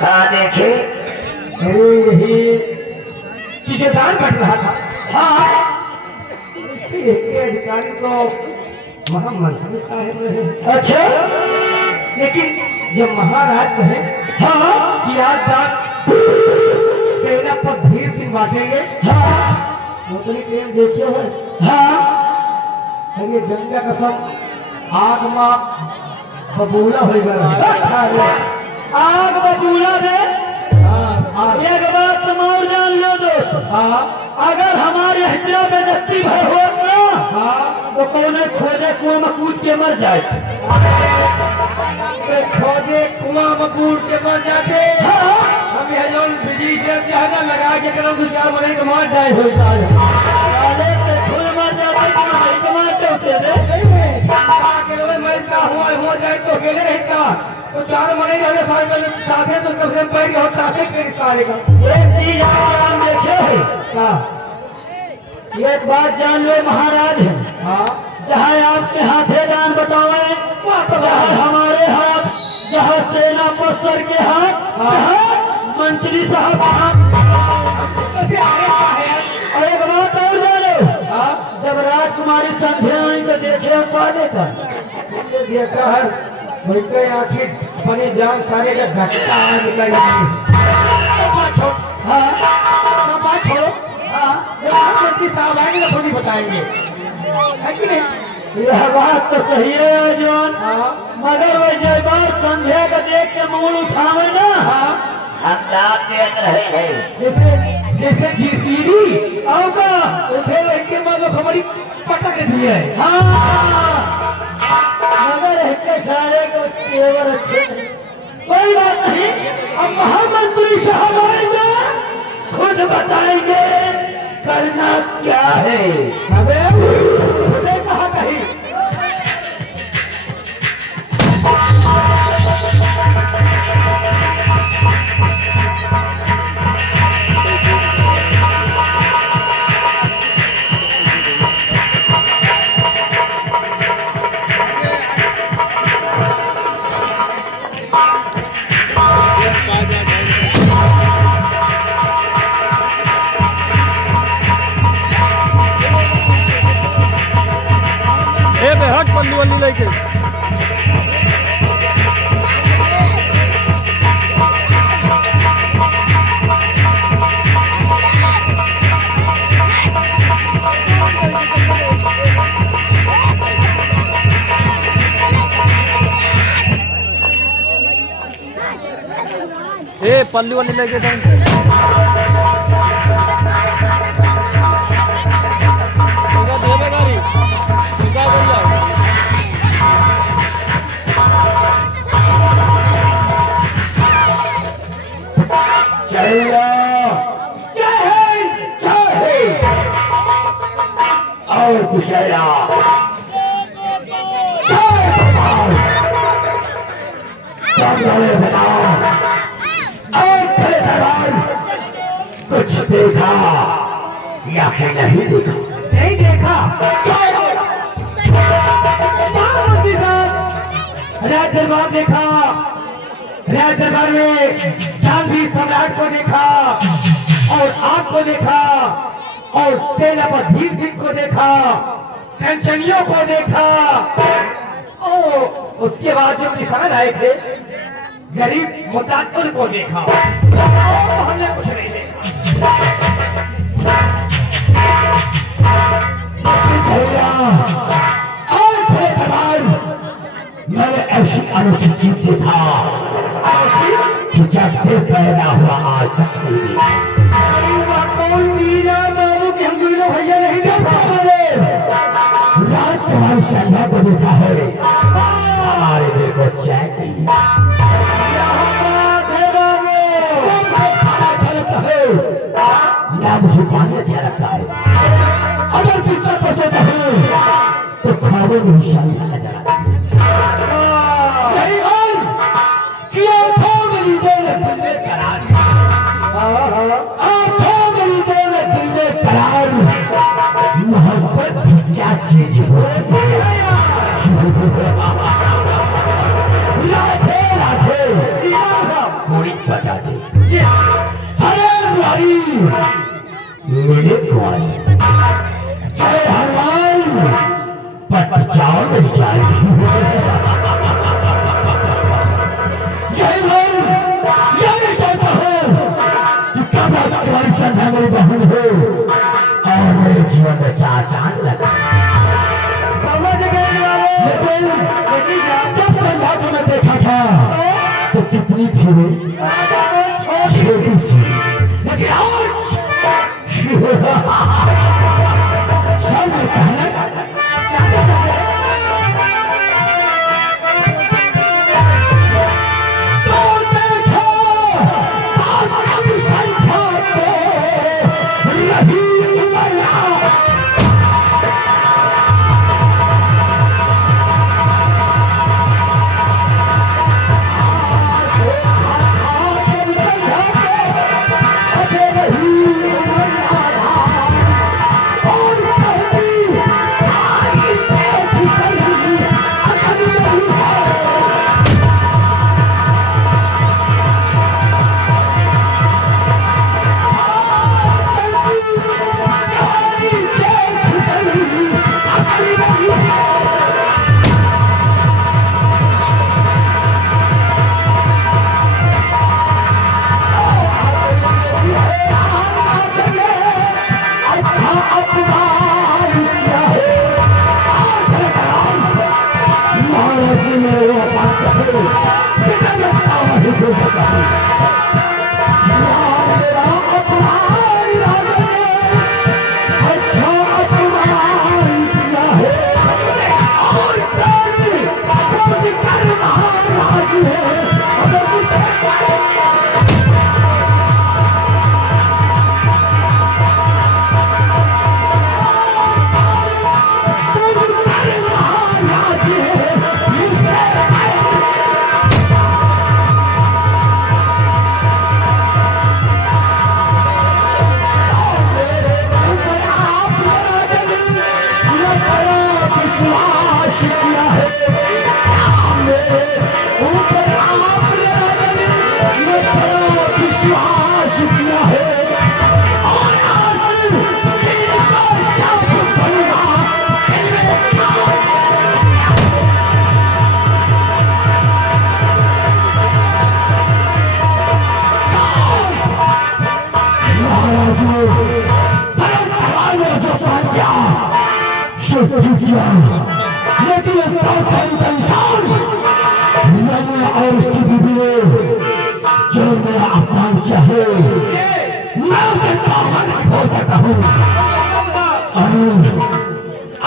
हाँ देखे अरे यही चीजें दान बट रहा था। हाँ इसके एक अधिकारी तो महामंत्री साहब रहे। अच्छा लेकिन जब महाराज कहे हाँ कि आज दान सेना पर धीर सिंह बांटेंगे। हाँ नौकरी प्रेम देखे हो। हाँ अरे गंगा कसम आग माँ बबूला हो गया। आग बबूला दे। एक बात तुम और जान लो दोस्त। अगर हमारे हत्या में दस्ती भर हो तो कौन खोदे कुआं में कूद के मर जाए। खोदे कुआं में कूद के मर जाते। हम यहाँ बिजली जहाजा लगा के करो दो चार महीने के मार जाए हो जाए। मर जाते मारते होते हो जाए तो अकेले रहता तो 4 महीने वाले साल में साथे तो कम से कम पैर और साथे के निकालेगा। एक चीज आप देखे है एक बात जान लो महाराज है। जहाँ आपके हाथे दान बतावे जहाँ हमारे हाथ जहाँ सेना पस्तर के हाथ मंत्री साहब और एक बात और जानो जब राजकुमारी संध्या आई तो देखे पाने का देखा है उनके आखिर बने जान सारे का घटता निकल छोड़ो। साहब आएंगे तो थोड़ी बताएंगे। यह बात तो सही है जोन। मगर वह जय बार संध्या का देख के मूल उठावे ना हम दान देख रहे हैं जैसे जैसे घीसीरी आओगा उठे लड़के मानो हमारी पटक दी है। मगर इतने सारे को तेवर अच्छे कोई बात नहीं। अब महामंत्री साहब आएंगे खुद बताएंगे करना क्या है। हमें कहा कहीं हट पल्ली वाली लेके पल्ली वाली लेके और कुशेरा कुछ देखा या फिर नहीं देखा। नहीं देखा राज दरबार देखा। राज दरबार में गांधी सम्राट को देखा और आपको देखा और सेनापति सिंह को देखा सैनियों को देखा। उसके बाद जो किसान आए थे गरीब मुताबिर को देखा। हमने कुछ नहीं देखा। और मैंने ऐसी अनोखी चीज देखा कि जब से पैदा हुआ आज तक भैया नहीं देखा। राजकुमार संध्या को देखा है हमारे दिल को चैन दी। या मुझे पानी अच्छा लगता है। अगर पिक्चर पसंद है तो खाने में शामिल नजर आता है। मोहब्बत क्या चीज हो राधे राधे। थोड़ी बता दे। अरे भाई मेरे कुआरी जय हनुमान पट जाओ मेरी जान यही चाहता हूँ कि कब आज तुम्हारी श्रद्धा मेरी बहन हो और मेरे जीवन में चार चांद लगा। समझ गए लेकिन जब पहला तुम्हें देखा था तो कितनी थी छोटी सी, लेकिन आज सब कहना लेकिन इंसान मैंने और उसकी बीवी ने जो मेरा अपमान किया है मैं उसे कागज खोल देता हूँ।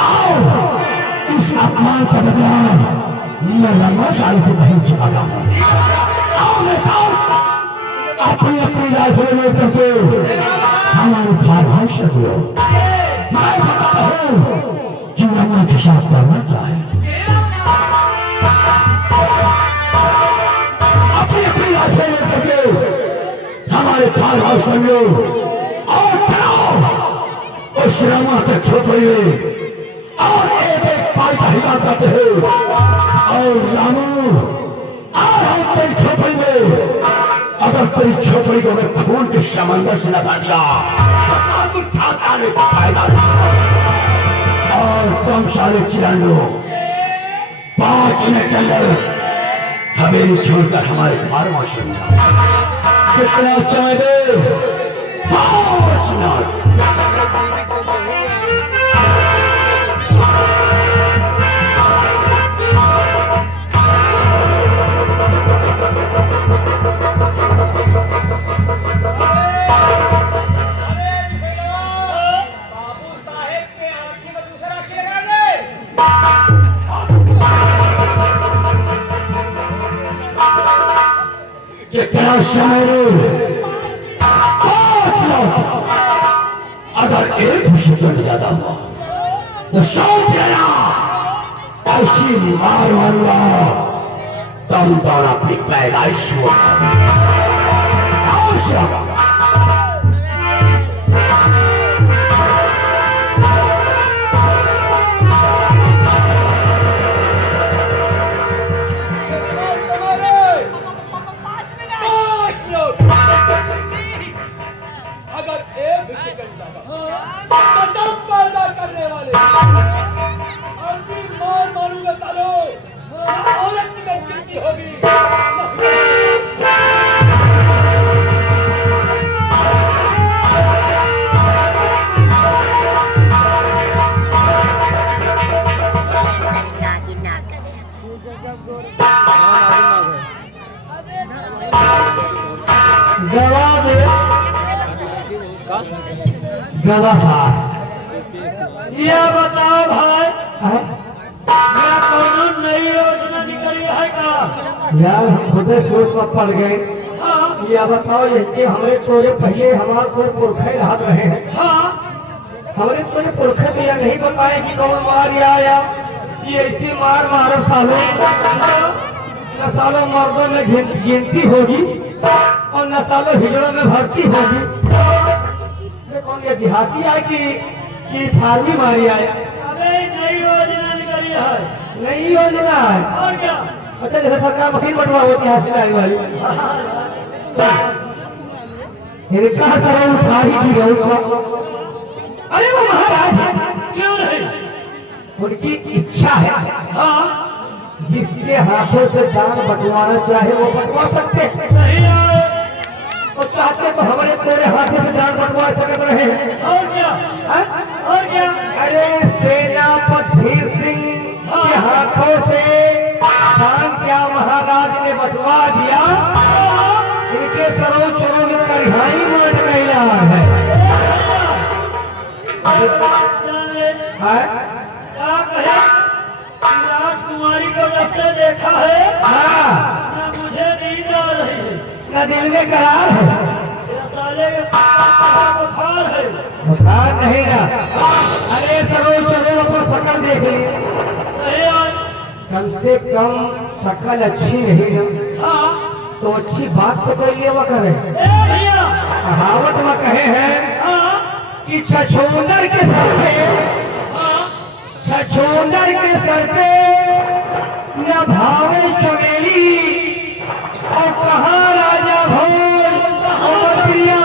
आओ इस अपमान का बदला मैं लंबा साल से नहीं चुकाता हूँ। आओ मेरे साथ अपनी अपनी राजों में करके हमारे भाई से दियो। मैं बताता हूँ कि लंबा के साथ करना क्या है। अपनी अपनी राजों में करके हमारे भाई से दियो और चलाओ उस रमा के छोकरे और एक एक पाल का हिसाब करते हैं और रामू और हम तेरी छोकरी में अगर तेरी छोकरी को मैं खून के समंदर से लगा दिया तो ठाकाने को फायदा और तुम सारे चिरानो 5 मिनट के अंदर हवेली छोड़कर हमारे फार्म हाउस में कितना समय दे 5 मिनट। कितना समय अगर एक सेकंड ज्यादा हुआ तो सोच लेना ऐसी मार मारूंगा तम दौड़ अपनी पैदाइश हुआ। गजब पैदा करने वाले ऐसी मार मारूंगा सालो औरत में गिनती होगी। गवा साहब ये बताओ भाई क्या कोई नई योजना निकली है का? यार हम खुद सोच में पड़ गए। हाँ ये बताओ ये हमें तोरे पहले हमारे कोई पुरखे हाथ रहे हैं। हाँ हमारे तोरे पुरखे तो यह नहीं बताए कि कौन मार आया कि ऐसी मार मारो सालों न सालों मर्दों में गिनती होगी और न सालों हिजड़ों में भर्ती होगी। कौन ये देहाती है कि फार्मी मारी आए? अबे नई योजना निकली है। नई योजना है और क्या? अच्छा जैसे सरकार मशीन बंटवा होती है सिलाई वाली इनका सर उठा ही दी गई। अरे वो महाराज क्यों नहीं? उनकी इच्छा है। हाँ जिसके हाथों से दान बंटवाना चाहे वो बंटवा सकते नहीं और चाहते तो हमारे तेरे हाथों से दान बंटवा सकते रहे। और क्या? और क्या? अरे सेनापति सिंह के हाथों से दान क्या महाराज ने बंटवा दिया। इनके सरों चरों में करिहाई मान गया है। क्या कहे? राजकुमारी को जब से देखा है ना मुझे नींद आ रही है न दिल में करार है। साले के बुखार है। बुखार नहीं ना? अरे सरो चलो अपना शकल देख ली। कम से कम शकल अच्छी नहीं ना। हाँ तो अच्छी बात तो कोई वो करे। कहावत में कहे हैं कि छछूंदर के सर पे छछूंदर के सर पे न भावे चमेली और कहा राजा भोज और प्रिया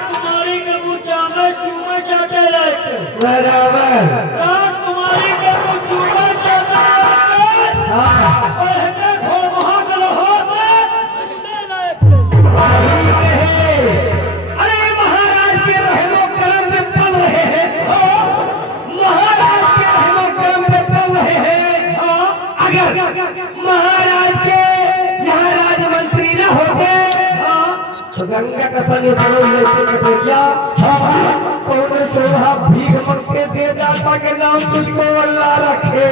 राजकुमारी के मुँह में चूमा चाटे रहते बराबर। राजकुमारी के मुँह चूमा चाटे अरे महाराज के रहमो करम में पल रहे हैं। महाराज के रहमो करम में पल रहे हैं। अगर महाराज के यहाँ राजमंत्री न होते तो गंगा का संग सरोज लेके कटोरिया कौन शोभा भीख मंगते दे जाता के नाम तुझको अल्लाह रखे।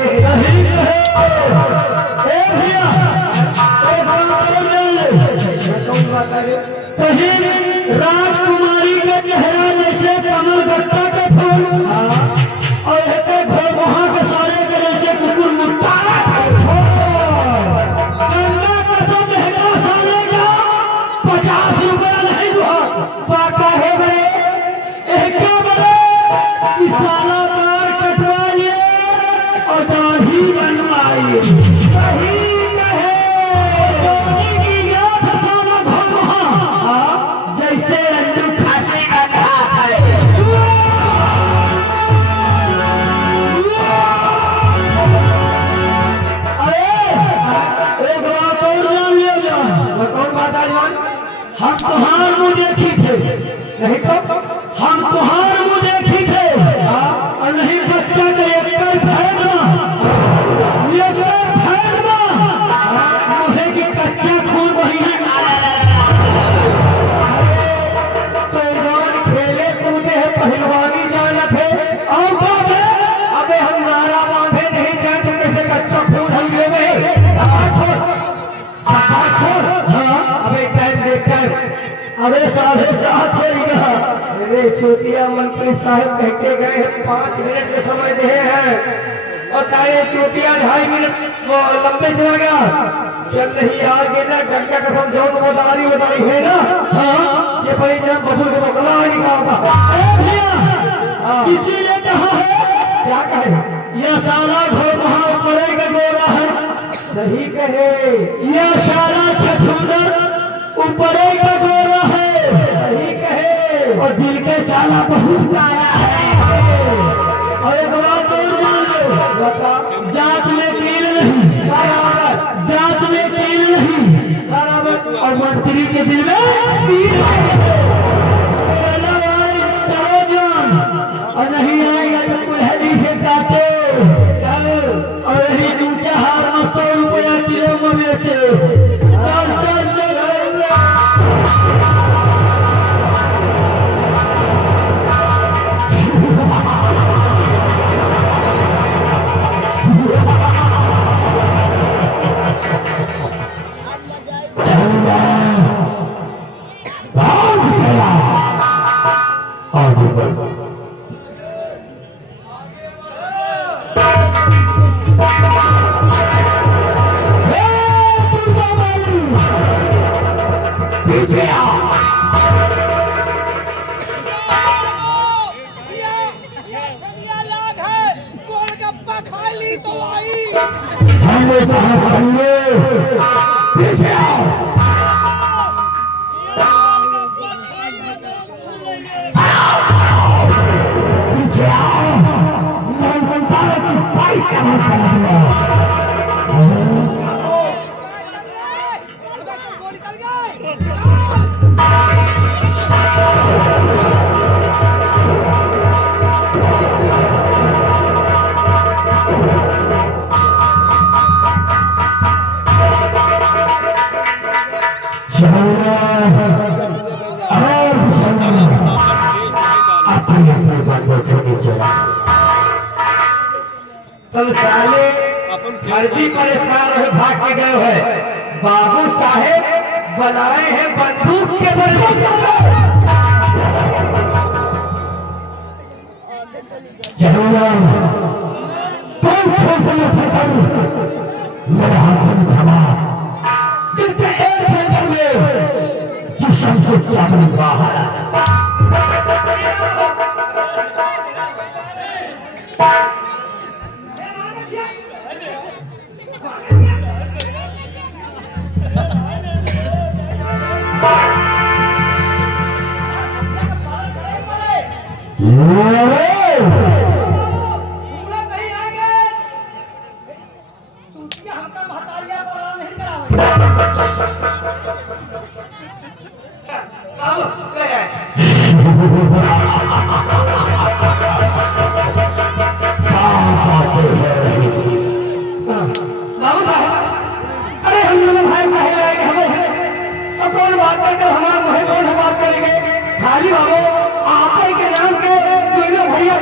कहीं राजकुमारी का चेहरा जैसे कमल गट्टा का फूल और वहां के सारे के जैसे कुकुर मुट्टा गंगा का तो महंगा साले का 50 रुपया नहीं हुआ बाका है बड़े एक बड़े साला बार कटवाइए और दाढ़ी बनवाइए। सही कहे जैसे अंडू खाने का घास है। अरे एक बात और जान लिया कौन बात आ जान? हम तुहार मुँह देखी थे नहीं तो हम तुहार मुँह देखी थे और नहीं बच्चा के एक मुझे की कच्चा खून वही है। पहलवानी जाना थे और अबे हम नारा बांधे नहीं जाते कैसे कच्चा खून हम ले गए। अबे टाइम देख कर अबे 7:30 हो गया। मेरे चूतिया मंत्री साहब कहते गए 5 मिनट के समय दे हैं और तारे चूतिया 2.5 मिनट लंबे चला गया। चल नहीं आगे ना गंगा का समझो तो बतानी है ना। हाँ ये भाई जब बबूल को बकला निकालता इसीलिए कहा है क्या कहे यह सारा घर वहां पड़ेगा मेरा है। सही कहे यह सारा छछूंदर ऊपर का गोरा है, सही कहे, और दिल के साला बहुत काया है। और एक बात और मान लो, जात में कील नहीं बराबर, जात में कील नहीं बराबर, और मंत्री के दिल में तीर है। चलो जान, और नहीं आएगा तो कुल्हाड़ी से काटे चल, और यही ऊंचा हार में 100 रुपया किलो में बेचे। चल चल चल पीछे आओ। गोलगप्पा खा ली तो आई। हमने कहा पीछे आओ। पीछे आओ। मैं बनता है कि पैसा मत कर दिया। कल साले फर्जी परेशान रहे, भाग के गए हैं। बाबू साहेब बनाए हैं बंदूक के बल। मेरा हाथ थमा, जिससे एक सेकंड में जिसम से चावल बाहर खाली बाबू आप के नाम के तीनों भैया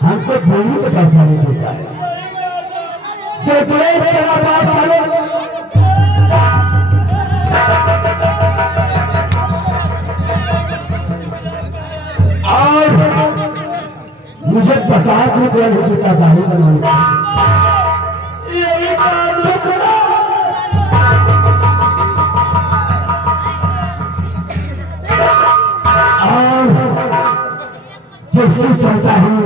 हमको बोलने का पैसा नहीं देता है। और मुझे 50 रुपया का दारू बनवाना जिससे चलता हूँ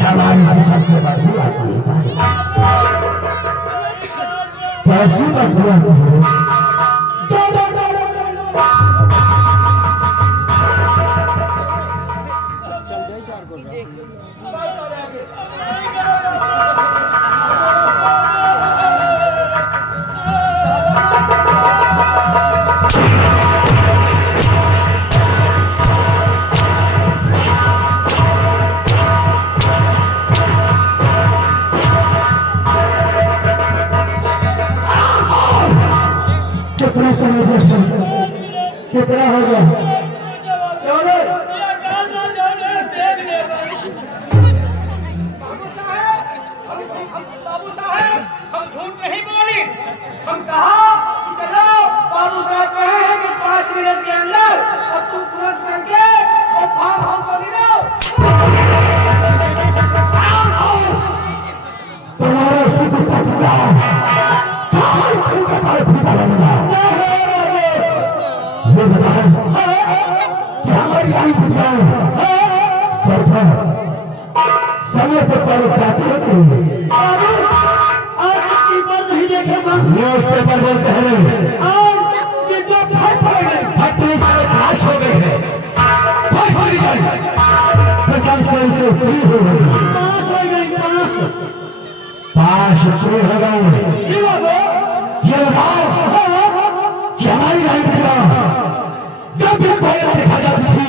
हमारी सबसे बड़ी आती है कैसी बदला कितना हो गया? झूठ नहीं बोली। हम कहा कि चलो बाबू साहब कहे हैं कि 5 मिनट के अंदर और तुम तुरंत करके वो फार्म हाउस को गिरो। तुम्हारा शुद्ध पूरा ये बताओ कि हमारी आई बुझाओ समय से पहले जाती है नहीं देखे न्यूज पेपर बोलते हैं ये जो फैक्ट्री सारे नाश हो गए हैं से फ्री हो गई पास फ्री हो गए ये बताओ कि हमारी लाइफ जब भी कॉलेज से खा जाती थी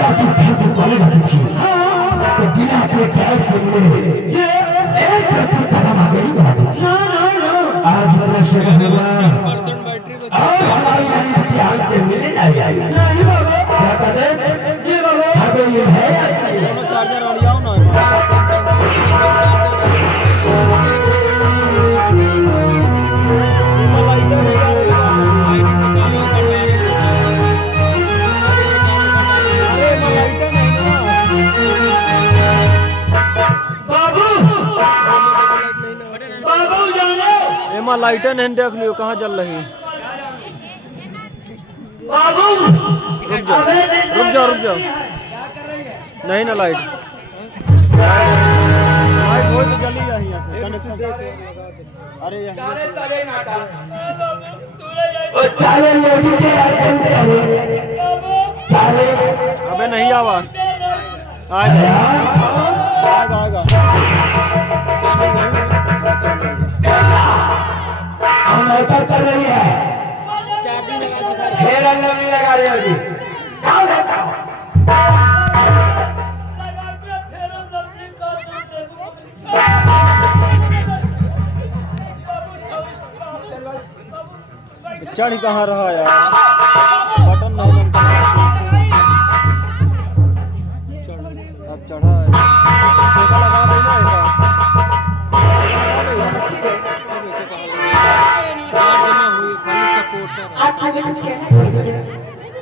या कि घर से कॉलेज आती थी तो बिना अपने बैग से मिले एक व्यक्ति कदम आगे ही बढ़ा देती आज मैंने शेख हुआ और हमारी ध्यान से मिले जाएगी क्या कहते हमें ये है चार्जर वाली आओ ना। लाइटें नहीं देख लियो कहाँ जल रही। रुक जाओ नहीं ना लाइट हो तो जली है कनेक्शन। अरे अबे नहीं आवा आएगा। हम ऐसा कर रही है फिर अंदर नहीं लगा रही होगी क्या रहता हो चढ़ कहाँ रहा यार बटन नहीं अब चढ़ा है लगा देना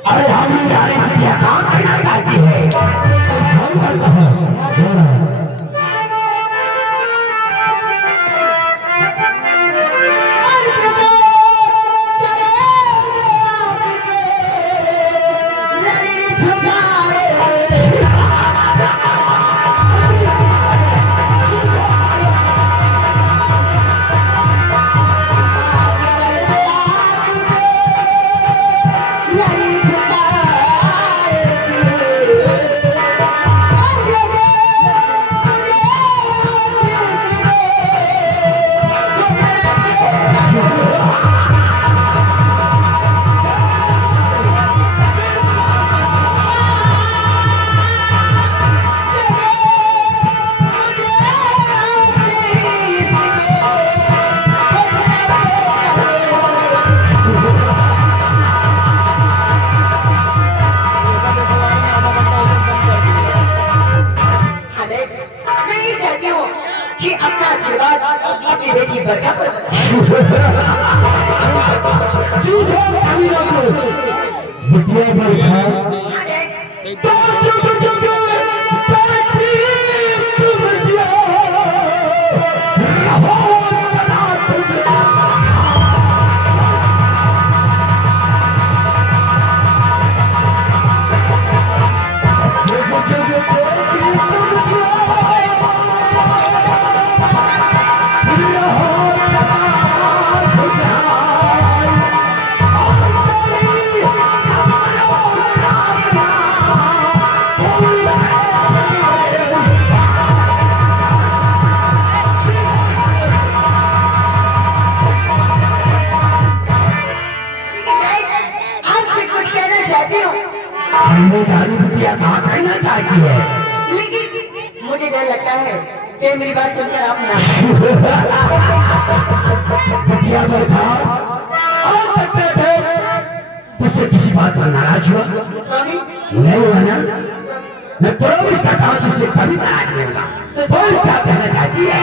अरे हम क्या काम करना चाहती है कि अपना आशीर्वाद अपनी बेटी पर कहना चाहती है लेकिन मुझे डर लगता है कि मेरी बात सुनकर आप ना बिटिया बैठा और सकते थे तुझसे किसी बात पर नाराज हुआ नहीं हुआ ना मैं तो इसका काम तुझसे कभी नाराज नहीं होगा तो क्या कहना चाहती है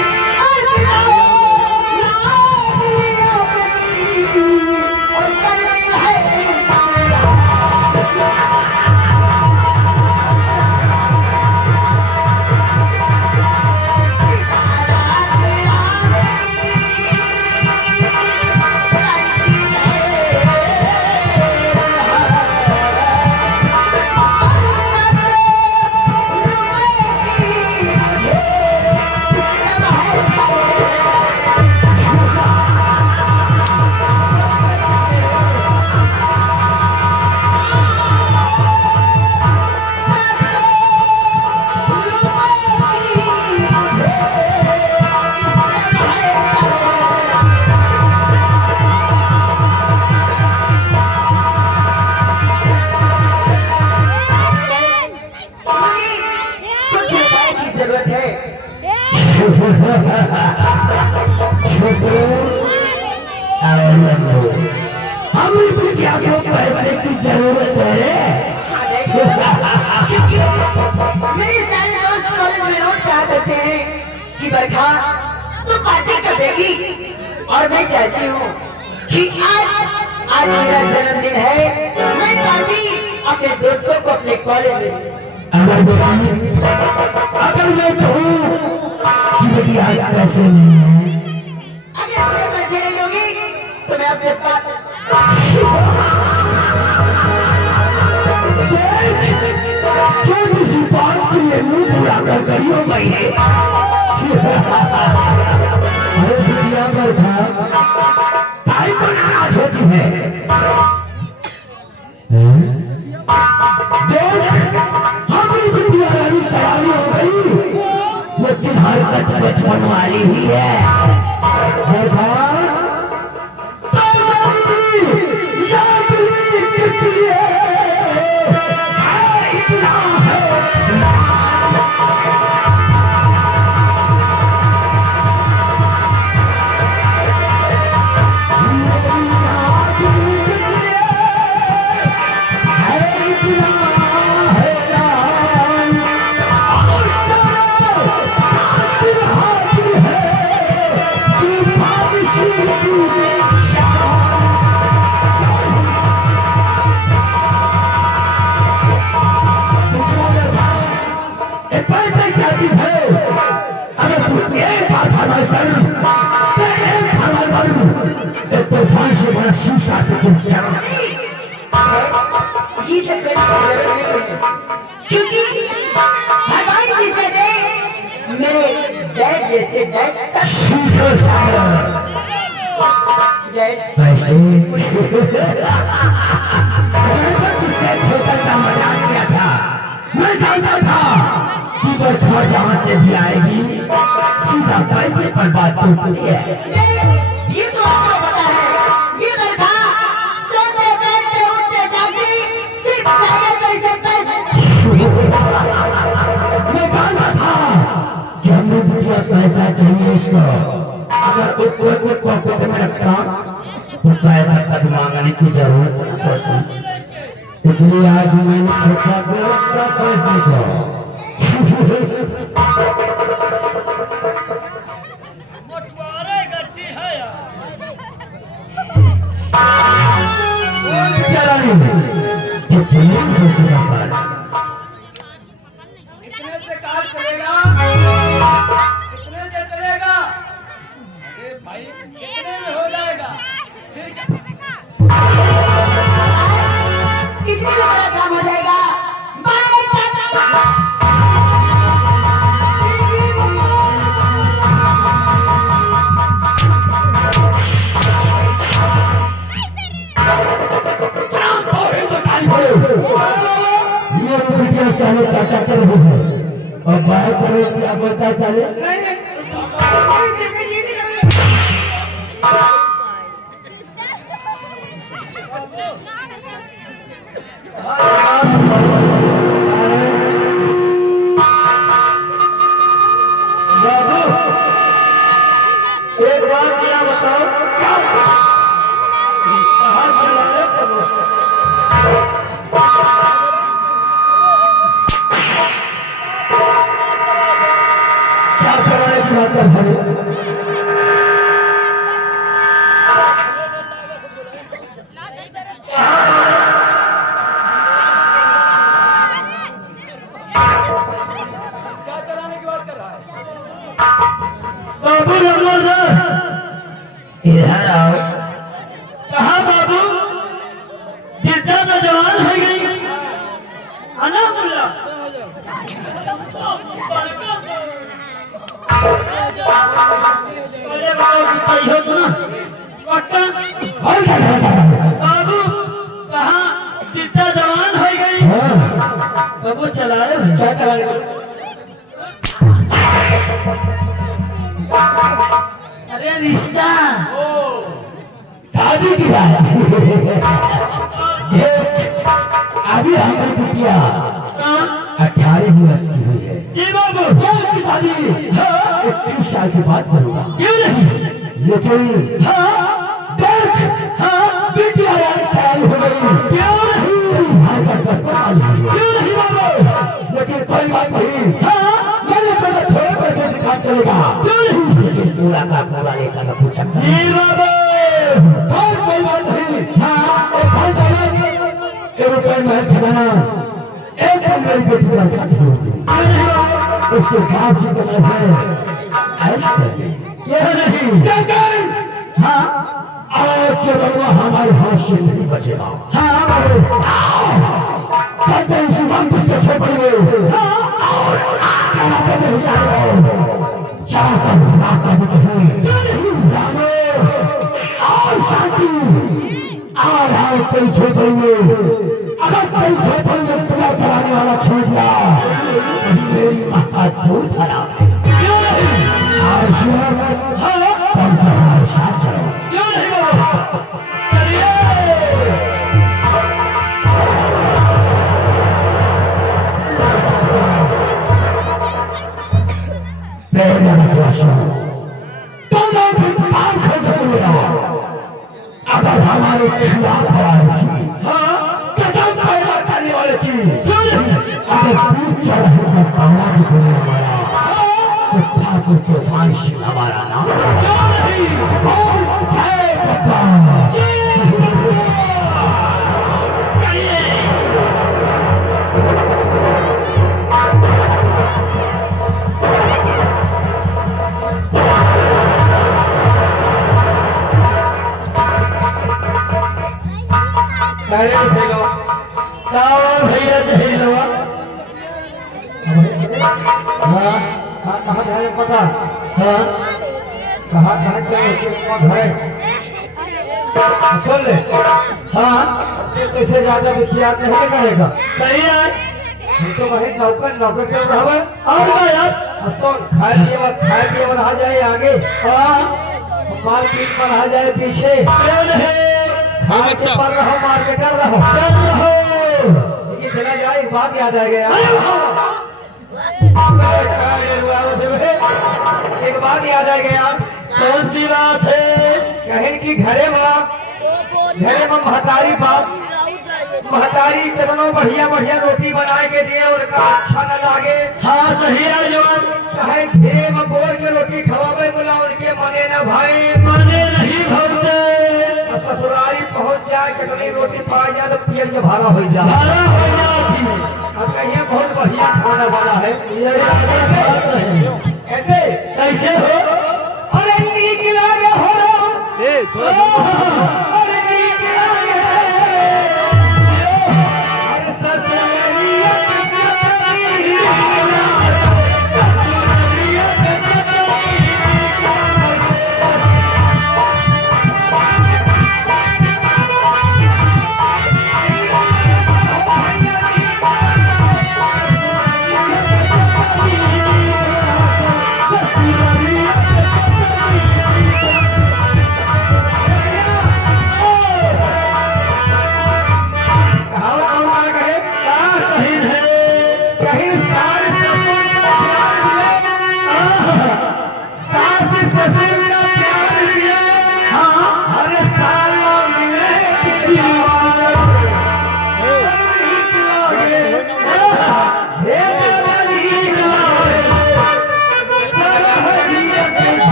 हमें बिटिया को पैसे की जरूरत है। क्योंकि मेरे सारे दोस्त कॉलेज में रोज क्या करते हैं कि बरखा तो पार्टी कर देगी, और मैं चाहती हूँ कि आज मेरा जन्मदिन है, मैं पार्टी अपने दोस्तों को अपने कॉलेज में। अगर मैं कहूँ कि बिटिया पैसे नहीं है, अगर मैं पैसे नहीं लूंगी तो मैं आपसे बात किसी बात के लिए मुंह पूरा कर करियो महीने। अरे बिटिया बरखा ताई को नाराज होती है। हमारी बिटिया वाली सवारी हो गई, लेकिन हरकत बचपन वाली ही है। किस लिए इतना है? शीशा ये सब क्योंकि भगवान जी से दे मेरे डैड जैसे डैड छोटा सा मजाक किया था। मैं जानता था कि बरखा जहाँ से भी आएगी सीधा पैसे पर बात होती है। ये तो आपको पता है, ये बरखा सोते बैठते उठते जागती सिर्फ चाहिए तो इसे पैसे। मैं जानता था कि हमें मुझे पैसा चाहिए इसको। अगर कोई पॉकेट में रखता तो शायद तक मांगने की जरूरत न पड़ती। इसलिए आज मैंने छोटा दोस्त का पैसे को इतने से कार चलेगा, इतने से चलेगा। अरे भाई इतने में हो जाएगा। ठीक है, कितने में बड़ा काम हो जाएगा? साले काटा कर हो गए और बाहर करो क्या बोलता साले। बाबू एक बात क्या बताओ, कहाँ चला रहे थे? क्या चलाने की बात कर रहा है? बाबू इधर आओ। कहा बाबू जिद्दा तो जवान हो गई अल्हम्दुलिल्लाह। बाबू कहा जिद्दा जवान हो गई। बाबू चला रहे क्या चला रहे? अरे रिश्ता शादी की बात। अभी हमारी बिटिया 18 वर्ष की हुई है। जी बाबू की शादी 21 साल के बाद करूंगा। क्यों नहीं? लेकिन हाँ देख, हाँ बिटिया गई क्यों नहीं क्यों नहीं मानो लेकिन कोई बात नहीं हाँ मैंने सोचा थोड़े पैसे से काम चलेगा क्यों नहीं लेकिन पूरा का पूरा लेकर पूछ सकता जी बाबा कोई बात नहीं हाँ एक भाई जाना एरोप्लेन महल खजाना एक मेरी बेटी का शादी होगी उसके साथ ही करना है यह नहीं हाँ आज बलुआ हमारे हाथ से नहीं बचेगा हाँ कहते हैं शिवम किसके छोड़ गए और शांति और कोई छोड़ेंगे अगर कोई छोड़ेंगे पूरा चलाने वाला छोड़ दिया मेरी माता दूर खराब है हमारे साथ चलो क्यों नहीं बोलो चलिए अगर हमारे खिलाफ कसम पैदा करने वाले की अगर दूध चढ़ाने का कामना भी होने वाला तो ठाकुर तूफान सिंह हमारा नाम कहाँ जाए पता हाँ कहाँ जाए घर सुन ले हाँ कैसे ज्यादा विख्यात नहीं करेगा सही है हम तो वही नौकर नौकर चल रहा है और यार खाए पिए बढ़ा जाए आगे हाँ मार पीट बढ़ा जाए पीछे पर रहो मार्केटर रहो ये चला जाए बात याद आ गया एक बात याद आ गया कौन सी बात है कहें कि घरे में महतारी बात महतारी कितनों बढ़िया बढ़िया रोटी बनाए के दिए उनका अच्छा न लागे हाँ सही है जवान चाहे घरे में बोर के रोटी खवावे बोला उनके मने न भाई मने नहीं भरते ससुराली पहुंच जाए कितनी रोटी पा जाए तो पियर के भाड़ा हो जाए कहिए बहुत बढ़िया खाना वाला है कैसे कैसे हो अरे नीक लागे हो